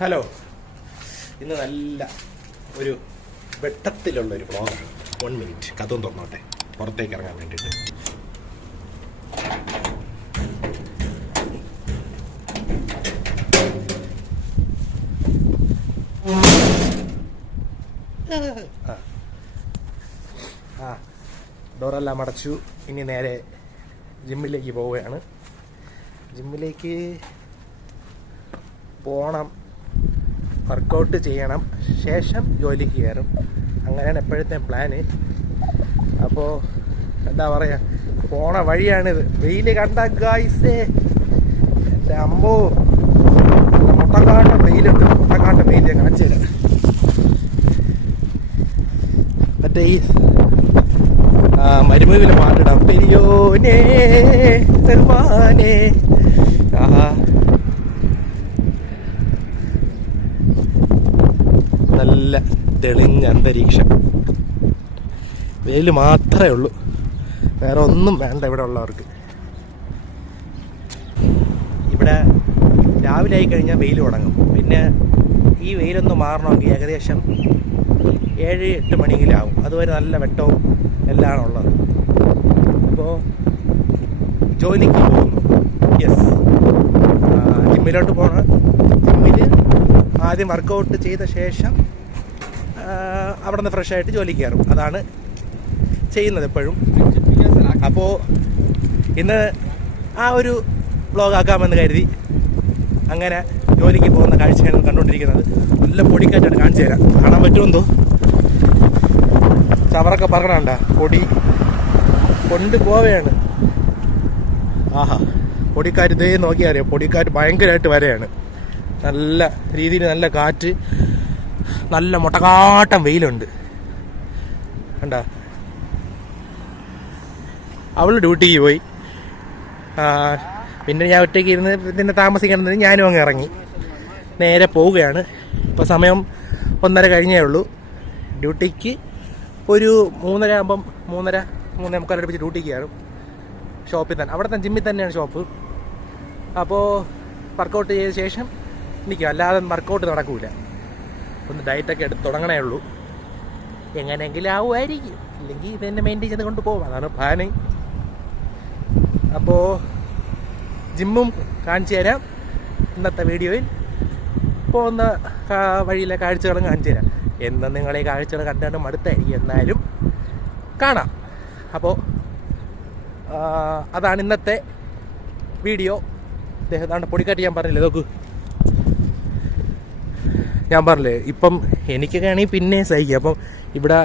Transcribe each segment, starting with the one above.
Hello, ഇന്ന് നല്ല ഒരു വെട്ടത്തിലുള്ളൊരു വ്ളോഗാണ്. 1 മിനിറ്റ് കഥവും തുറന്നോട്ടെ, പുറത്തേക്ക് ഇറങ്ങാൻ വേണ്ടിയിട്ട്. ഡോറെല്ലാം അടച്ചു. ഇനി നേരെ ജിമ്മിലേക്ക് പോവുകയാണ്. ജിമ്മിലേക്ക് പോകണം, വർക്കൗട്ട് ചെയ്യണം, ശേഷം ജോലിക്ക് കയറും. അങ്ങനെയാണ് എപ്പോഴത്തെ പ്ലാന്. അപ്പോൾ എന്താ പറയുക, പോണ വഴിയാണിത്. വെയിൽ കണ്ട ഗായ്സേ, എൻ്റെ അമ്പോ മുട്ടക്കാട്ടം വെയിലുണ്ട്. മുട്ടക്കാട്ടം വെയിൽ ഞാൻ കാണിച്ചു തരാം. മറ്റേ ഈ മരുമവിലെ പാട്ടിടാം, പെരിയോനേ നല്ല തെളിഞ്ഞ അന്തരീക്ഷം. വെയിൽ മാത്രമേ ഉള്ളൂ, വേറെ ഒന്നും വേണ്ട ഇവിടെ ഉള്ളവർക്ക്. ഇവിടെ രാവിലെ ആയി കഴിഞ്ഞാൽ വെയിൽ തുടങ്ങും. പിന്നെ ഈ വെയിലൊന്ന് മാറണമെങ്കിൽ ഏകദേശം 7-8 മണിയിലാവും. അതുവരെ നല്ല വെട്ടവും എല്ലാം ഉള്ളത്. അപ്പോൾ ജോലിക്ക് പോകുന്നു. യെസ്, ജിമ്മിലോട്ട് പോകണം. ജിമ്മിൽ ആദ്യം വർക്കൗട്ട് ചെയ്ത ശേഷം അവിടെ നിന്ന് ഫ്രഷായിട്ട് ജോലിക്ക് കയറും. അതാണ് ചെയ്യുന്നത് എപ്പോഴും. അപ്പോൾ ഇന്ന് ആ ഒരു വ്ളോഗാക്കാമെന്ന് കരുതി അങ്ങനെ ജോലിക്ക് പോകുന്ന കാഴ്ചയാണ് കണ്ടുകൊണ്ടിരിക്കുന്നത്. നല്ല പൊടിക്കാറ്റാണ്, കാണിച്ചു തരാം. കാണാൻ പറ്റുമെന്തോ, ചവറൊക്കെ പറക്കണണ്ട, പൊടി കൊണ്ടുപോവുകയാണ്. ആഹാ, പൊടിക്കാറ്റ് ഇതേ നോക്കിയാൽ അറിയാം. പൊടിക്കാറ്റ് ഭയങ്കരമായിട്ട് വരെയാണ്. നല്ല രീതിയിൽ നല്ല കാറ്റ്, നല്ല മുട്ടക്കാട്ടം വെയിലുണ്ട്. കണ്ട, അവൾ ഡ്യൂട്ടിക്ക് പോയി. പിന്നെ ഞാൻ ഒറ്റയ്ക്ക് ഇരുന്ന് പിന്നെ താമസിക്കണമെന്ന് ഞാനും അങ്ങ് ഇറങ്ങി നേരെ പോവുകയാണ്. ഇപ്പോൾ സമയം 1:30 കഴിഞ്ഞേ ഉള്ളൂ. ഡ്യൂട്ടിക്ക് ഒരു 3:30 ആകുമ്പം 3:30-3:45 അടുപ്പിച്ച് ഡ്യൂട്ടിക്ക് കയറും. ഷോപ്പിൽ തന്നെ, അവിടെ തന്നെ ജിമ്മിൽ തന്നെയാണ് ഷോപ്പ്. അപ്പോൾ വർക്കൗട്ട് ചെയ്ത ശേഷം നിൽക്കും, അല്ലാതെ വർക്കൗട്ട് നടക്കൂല. ഒന്ന് ഡയറ്റൊക്കെ എടുത്ത് തുടങ്ങണേ ഉള്ളൂ. എങ്ങനെയെങ്കിലും ആവുമായിരിക്കും, ഇല്ലെങ്കിൽ ഇതെന്നെ മെയിൻറ്റെയിൻ ചെയ്ത് കൊണ്ട് പോകും. അതാണ് പ്ലാന്. അപ്പോൾ ജിമ്മും കാണിച്ചു തരാം ഇന്നത്തെ വീഡിയോയിൽ. പോകുന്ന വഴിയിലെ കാഴ്ചകളും കാണിച്ചു തരാം. എന്നും നിങ്ങളെ കാഴ്ചകൾ കണ്ടുകൊണ്ട് മടുത്തായിരിക്കും, എന്നാലും കാണാം. അപ്പോൾ അതാണ് ഇന്നത്തെ വീഡിയോ. അദ്ദേഹം പൊടിക്കാറ്റ് ഞാൻ പറഞ്ഞില്ലേ, നോക്കൂ. ഞാൻ പറഞ്ഞില്ലേ, ഇപ്പം എനിക്കൊക്കെ ആണെങ്കിൽ പിന്നെ സഹിക്കുക. അപ്പം ഇവിടെ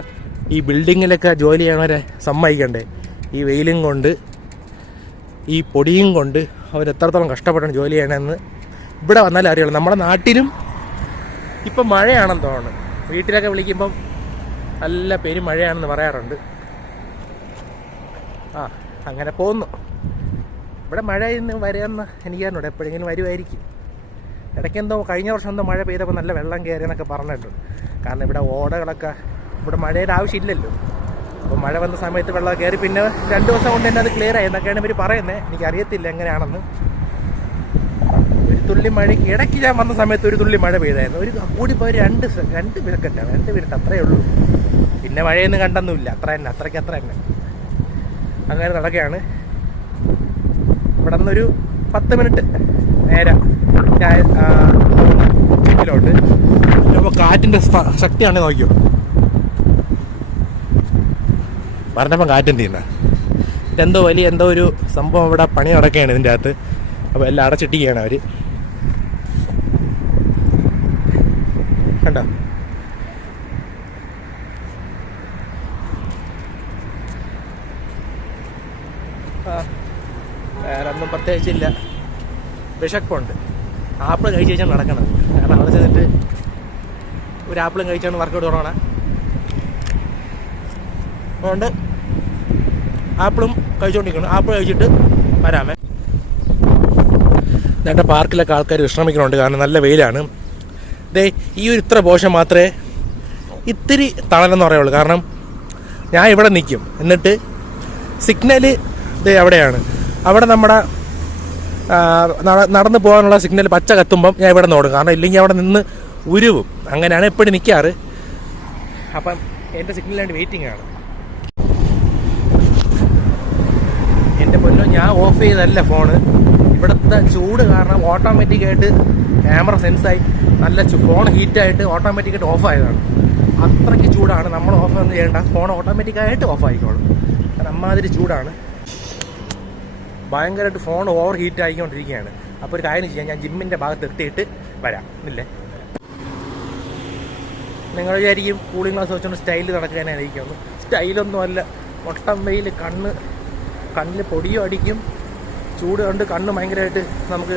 ഈ ബിൽഡിങ്ങിലൊക്കെ ജോലി ചെയ്യണവരെ സമ്മതിക്കണ്ടേ? ഈ വെയിലും കൊണ്ട് ഈ പൊടിയും കൊണ്ട് അവരെത്രത്തോളം കഷ്ടപ്പെട്ടാണ് ജോലി ചെയ്യണമെന്ന് ഇവിടെ വന്നാലേ അറിയുള്ളൂ. നമ്മുടെ നാട്ടിലും ഇപ്പം മഴയാണെന്ന് തോന്നുന്നു. വീട്ടിലൊക്കെ വിളിക്കുമ്പം നല്ല പെരും മഴയാണെന്ന് പറയാറുണ്ട്. അങ്ങനെ പോകുന്നു. ഇവിടെ മഴ ഇന്ന് വരുമെന്ന് എനിക്കറിഞ്ഞൂടെ, എപ്പോഴെങ്കിലും വരുമായിരിക്കും. ഇടയ്ക്കെന്തോ കഴിഞ്ഞ വർഷം എന്തോ മഴ പെയ്തപ്പോൾ നല്ല വെള്ളം കയറിയെന്നൊക്കെ പറഞ്ഞിട്ടുണ്ട്. കാരണം ഇവിടെ ഓടകളൊക്കെ, ഇവിടെ മഴയുടെ ആവശ്യമില്ലല്ലോ. അപ്പോൾ മഴ വന്ന സമയത്ത് വെള്ളം കയറി, പിന്നെ 2 ദിവസം കൊണ്ട് തന്നെ അത് ക്ലിയർ ആയി എന്നൊക്കെയാണ് ഇവർ പറയുന്നത്. എനിക്കറിയത്തില്ല എങ്ങനെയാണെന്ന്. ഒരു തുള്ളി മഴ ഇടയ്ക്ക് ഞാൻ വന്ന സമയത്ത് ഒരു തുള്ളി മഴ പെയ്തായിരുന്നു. ഒരു കൂടിപ്പോയി 2 സെക്കൻഡാണ്, 2 മിനിറ്റ് അത്രയേ ഉള്ളൂ. പിന്നെ മഴയൊന്നും കണ്ടൊന്നുമില്ല. അത്രയ്ക്ക് അത്ര തന്നെ അങ്ങനെ നടക്കുകയാണ്. ഇവിടെ നിന്നൊരു 10 മിനിറ്റ് നേരെ ഞാൻ ജിമ്മിലോട്ട്. അപ്പോൾ കാറ്റിൻ്റെ ശക്തിയാണ്, നോക്കിയോ. പറഞ്ഞപ്പം കാറ്റും തീരുന്ന ഇതെന്തോ വലിയ എന്തോ ഒരു സംഭവം ഇവിടെ പണി നടക്കുകയാണ് ഇതിൻ്റെ അകത്ത്. അപ്പോൾ എല്ലാം അടച്ചിട്ടിക്കുകയാണ് അവർ. കണ്ടോ, വേറെ ഒന്നും പ്രത്യേകിച്ചില്ല. വിശപ്പുണ്ട്. ആപ്പിൾ കഴിച്ച് കഴിച്ചാൽ നടക്കണം. കാരണം അവിടെ ചെന്നിട്ട് ഒരു ആപ്പിളും കഴിച്ചാണ് വർക്കൗട്ട് തുടങ്ങണം. അതുകൊണ്ട് ആപ്പിളും കഴിച്ചുകൊണ്ടിരിക്കണം. ആപ്പിൾ കഴിച്ചിട്ട് വരാമേ. എന്നിട്ട് പാർക്കിലൊക്കെ ആൾക്കാർ വിശ്രമിക്കുന്നുണ്ട്, കാരണം നല്ല വെയിലാണ്. ദേ ഈ ഒരു ഇത്ര പോഷൻ മാത്രമേ ഇത്തിരി തണലെന്ന് പറയുള്ളൂ. കാരണം ഞാൻ ഇവിടെ നിൽക്കും, എന്നിട്ട് സിഗ്നൽ ദേ അവിടെയാണ്. അവിടെ നമ്മുടെ നടന്നു പോകാനുള്ള സിഗ്നൽ പച്ച കത്തുമ്പം ഞാൻ ഇവിടെ നിന്ന് ഓടും. കാരണം ഇല്ലെങ്കിൽ അവിടെ നിന്ന് ഉരുവും. അങ്ങനെയാണ് എപ്പോഴും നിൽക്കാറ്. അപ്പം എൻ്റെ സിഗ്നലിന് വേണ്ടി വെയിറ്റിംഗ് ആണ്. എൻ്റെ പൊന്നോ, ഞാൻ ഓഫ് ചെയ്തല്ല ഫോണ്. ഇവിടുത്തെ ചൂട് കാരണം ഓട്ടോമാറ്റിക്കായിട്ട് ക്യാമറ സെൻസായി നല്ല ഫോൺ ഹീറ്റായിട്ട് ഓട്ടോമാറ്റിക്കായിട്ട് ഓഫ് ആയതാണ്. അത്രയ്ക്ക് ചൂടാണ്. നമ്മൾ ഓഫ് ഒന്നും ചെയ്യേണ്ട, ഫോൺ ഓട്ടോമാറ്റിക്കായിട്ട് ഓഫ് ആയിക്കോളും. കാരണം അമ്മാതിരി ചൂടാണ്. ഭയങ്കരമായിട്ട് ഫോൺ ഓവർ ഹീറ്റ് ആയിക്കൊണ്ടിരിക്കുകയാണ്. അപ്പോൾ ഒരു കാര്യം ചെയ്യാം, ഞാൻ ജിമ്മിൻ്റെ ഭാഗത്ത് എത്തിയിട്ട് വരാം. ഇല്ലേ, നിങ്ങൾ വിചാരിക്കും കൂളിംഗ് ഗ്ലാസ് വെച്ചുകൊണ്ട് സ്റ്റൈൽ നടക്കാനായിരിക്കും. സ്റ്റൈലൊന്നും അല്ല. മൊട്ടം വെയിൽ, കണ്ണിൽ പൊടിയും അടിക്കും. ചൂട് കൊണ്ട് കണ്ണ് ഭയങ്കരമായിട്ട് നമുക്ക്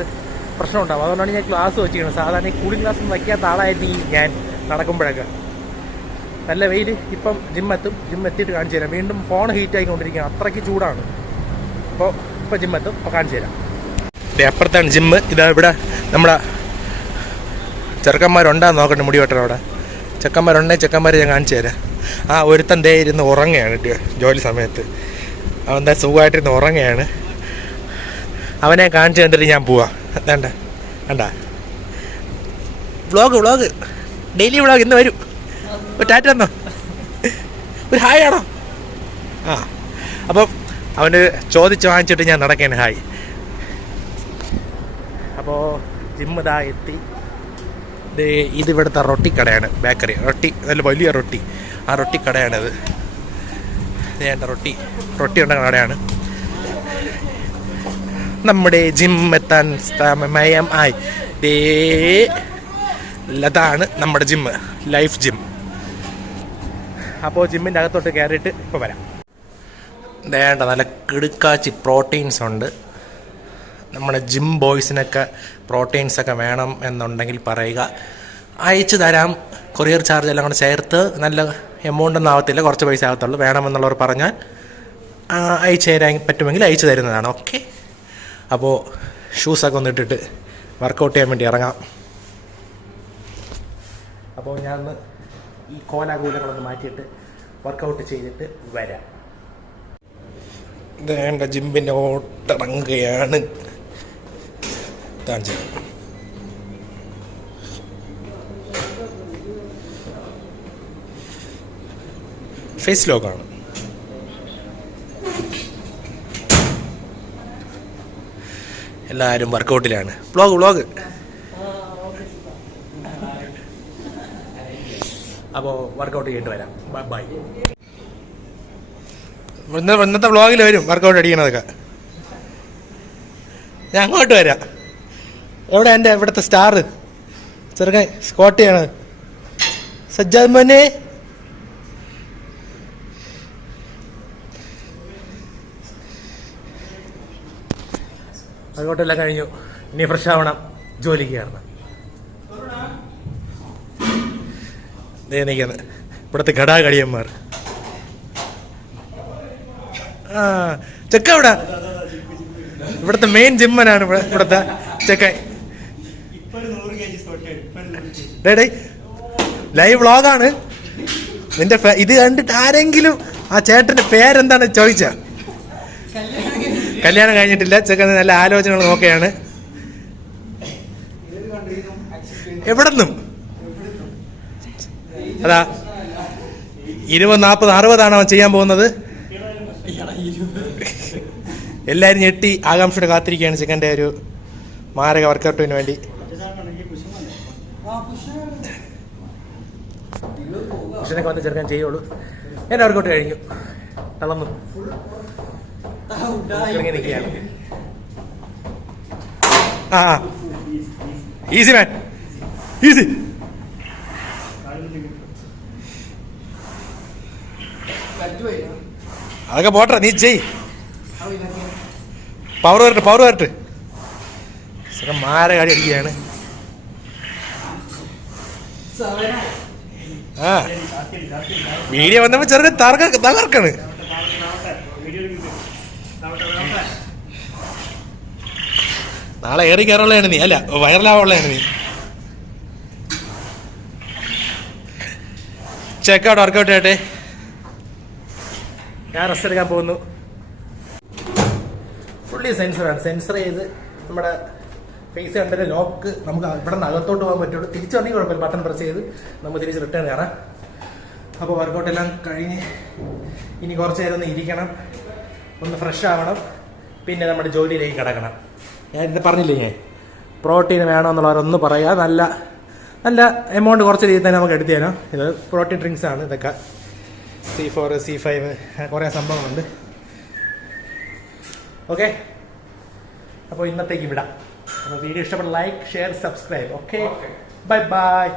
പ്രശ്നം ഉണ്ടാകും. അതുകൊണ്ടാണ് ഞാൻ ഗ്ലാസ് വെച്ചിരിക്കുന്നത്. സാധാരണ ഈ കൂളിംഗ് ഗ്ലാസ് ഒന്നും വയ്ക്കാത്ത ആളായിരുന്നു ഞാൻ നടക്കുമ്പോഴൊക്കെ. നല്ല വെയിൽ. ഇപ്പം ജിം എത്തിയിട്ട് കാണിച്ചു തരാം. വീണ്ടും ഫോൺ ഹീറ്റ് ആയിക്കൊണ്ടിരിക്കുകയാണ്. അത്രയ്ക്ക് ചൂടാണ്. ഇപ്പോൾ ജിമ്മെത്തും. ഇപ്പോൾ കാണിച്ചു തരാം. അപ്പുറത്താണ് ജിമ്മ്. ഇതാ ഇവിടെ നമ്മുടെ ചെറുക്കന്മാരുണ്ടാന്ന് നോക്കട്ടെ, മുടി വെട്ടണം. അവിടെ ചെക്കന്മാരെ ഞാൻ കാണിച്ചു തരാം. ഒരുത്തൻ ദേ ഇരുന്ന് ഉറങ്ങുകയാണ് ജോലി സമയത്ത്. അവൻ എന്താ സുഖമായിട്ടിരുന്ന് ഉറങ്ങുകയാണ്. അവനെ കാണിച്ചു തന്നിട്ട് ഞാൻ പോവാം. വേണ്ട വ്ളോഗ് ഡെയിലി വ്ളോഗ് ഇന്ന് വരും. ഒരു ടാറ്റ എന്നോ, ഒരു ഹായ് ആണോ? അപ്പം അവന് ചോദിച്ച് വാങ്ങിച്ചിട്ട് ഞാൻ നടക്കേണ് ഹായ്. അപ്പോൾ ജിമ്മ് ഇതാ എത്തി. ഇതിവിടുത്തെ റൊട്ടിക്കടയാണ്, ബേക്കറി റൊട്ടി, നല്ല വലിയ റൊട്ടി. ആ റൊട്ടിക്കടയാണിത്. വേണ്ട റൊട്ടി ഉണ്ടാക്കുന്ന കടയാണ്. നമ്മുടെ ജിം എത്താൻ സമയം ആയി. അതാണ് നമ്മുടെ ജിമ്മ്, ലൈഫ് ജിം. അപ്പോൾ ജിമ്മിൻ്റെ അകത്തോട്ട് കയറിയിട്ട് ഇപ്പോൾ വരാം. വേണ്ട നല്ല കിടുക്കാച്ചി പ്രോട്ടീൻസ് ഉണ്ട്. നമ്മുടെ ജിം ബോയ്സിനൊക്കെ പ്രോട്ടീൻസൊക്കെ വേണം എന്നുണ്ടെങ്കിൽ പറയുക, അയച്ചു തരാം. കൊറിയർ ചാർജ് എല്ലാം കൂടെ ചേർത്ത് നല്ല എമൗണ്ട് ഒന്നും ആവത്തില്ല, കുറച്ച് പൈസ ആവത്തുള്ളൂ. വേണമെന്നുള്ളവർ പറഞ്ഞാൽ അയച്ചു തരാൻ പറ്റുമെങ്കിൽ അയച്ചു തരുന്നതാണ്. ഓക്കെ, അപ്പോൾ ഷൂസൊക്കെ ഒന്ന് ഇട്ടിട്ട് വർക്കൗട്ട് ചെയ്യാൻ വേണ്ടി ഇറങ്ങാം. അപ്പോൾ ഞാൻ ഈ കോലാകൂലങ്ങളൊന്ന് മാറ്റിയിട്ട് വർക്കൗട്ട് ചെയ്തിട്ട് വരാം. വേണ്ട ജിമ്മിൻ്റെ ഓട്ടിറങ്ങുകയാണ്. ഫേസ് ലോക്കാണ്. എല്ലാവരും വർക്കൗട്ടിലാണ്. വ്ളോഗ് അപ്പോൾ വർക്കൗട്ട് ചെയ്തിട്ട് വരാം. ബൈ. ഇന്നത്തെ വ്ളോഗിൽ വരും വർക്കൗട്ട് അടിക്കണതൊക്കെ. ഞാൻ അങ്ങോട്ട് വരാം. എവിടെ എൻ്റെ ഇവിടുത്തെ സ്റ്റാർ ചെറുക്കൻ സ്ക്വാട്ട് ചെയ്യണത്? സജ്ജാദ് മോനെ, വർക്കൗട്ടെല്ലാം കഴിഞ്ഞു. ഇനി ഫ്രഷ് ആവണം, ജോലിക്ക് കയറണം. നിൽക്കുന്നത് ഇവിടുത്തെ ഘടാകടിയന്മാർ. ചെക്ക ഇവിടെ ഇവിടുത്തെ മെയിൻ ജിമ്മനാണ്. ഇവിടുത്തെ ചെക്കൻ ലൈവ് വ്ളോഗാണ്. നിന്റെ ഇത് കണ്ടിട്ട് ആരെങ്കിലും ആ ചേട്ടന്റെ പേരെന്താണ് ചോദിച്ച? കല്യാണം കഴിഞ്ഞിട്ടില്ല. ചെക്കൻ നല്ല ആലോചനകൾ നോക്കുകയാണ്. എവിടെന്നും അതാ 20, 40, 60 അവൻ ചെയ്യാൻ പോകുന്നത്. എല്ലാവരും ഞെട്ടി ആകാംക്ഷയോടെ കാത്തിരിക്കുകയാണ് ചെക്കൻ്റെ ഒരു മാരക വർക്കൗട്ടിന് വേണ്ടി. പുരുഷനൊക്കെ വന്ന് ചെറുക്കാൻ ചെയ്യുള്ളൂ. എൻ്റെ വർക്കൗട്ട് കഴിഞ്ഞു, തളർന്നു നിൽക്കുകയാണ്. Easy man, easy. അതൊക്കെ പോട്ടെ, നീ ചെയ്. പവർ വരട്ടെ. മാരകാടി അടിക്കുകയാണ്. വീഡിയോ വന്നപ്പോ ചെറുക്കൻ തകർക്കാണ്. നാളെ ഏറി കയറുള്ളതാണ് നീ, അല്ല വൈറലാവുള്ളതാണ് നീ. ചെക്കൗട്ട് വർക്കൗട്ട് ചെയ്യട്ടെ. ഞാൻ റെസ്റ്റ് എടുക്കാൻ പോകുന്നു. ഫുള്ളി സെൻസറാണ്. സെൻസർ ചെയ്ത് നമ്മുടെ ഫേസ് കണ്ടിട്ട് ലോക്ക് നമുക്ക് ഇവിടെ നിന്ന് അകത്തോട്ട് പോകാൻ പറ്റുള്ളൂ. തിരിച്ചു വന്നെങ്കിൽ കുഴപ്പമില്ല, ബട്ടൺ പ്രസ് ചെയ്ത് നമുക്ക് തിരിച്ച് റിട്ടേൺ കയറാം. അപ്പോൾ വർക്കൗട്ട് എല്ലാം കഴിഞ്ഞ് ഇനി കുറച്ച് നേരം ഒന്ന് ഇരിക്കണം, ഒന്ന് ഫ്രഷ് ആവണം, പിന്നെ നമ്മുടെ ജോലിയിലേക്ക് കിടക്കണം. ഞാൻ ഇത് പറഞ്ഞില്ലേ, ഞാൻ പ്രോട്ടീൻ വേണമെന്നുള്ളവരൊന്ന് പറയുക. നല്ല നല്ല എമൗണ്ട് കുറച്ച് രീതിയിൽ തന്നെ നമുക്ക് എടുത്തു തരാം. ഇത് പ്രോട്ടീൻ ഡ്രിങ്ക്സ് ആണ് ഇതൊക്കെ. C4 C5 കുറേ സംഭവങ്ങളുണ്ട്. ഓക്കെ, അപ്പോൾ ഇന്നത്തേക്ക് വിടാം. അപ്പോൾ വീഡിയോ ഇഷ്ടപ്പെട്ട like, share, subscribe. Okay, bye bye.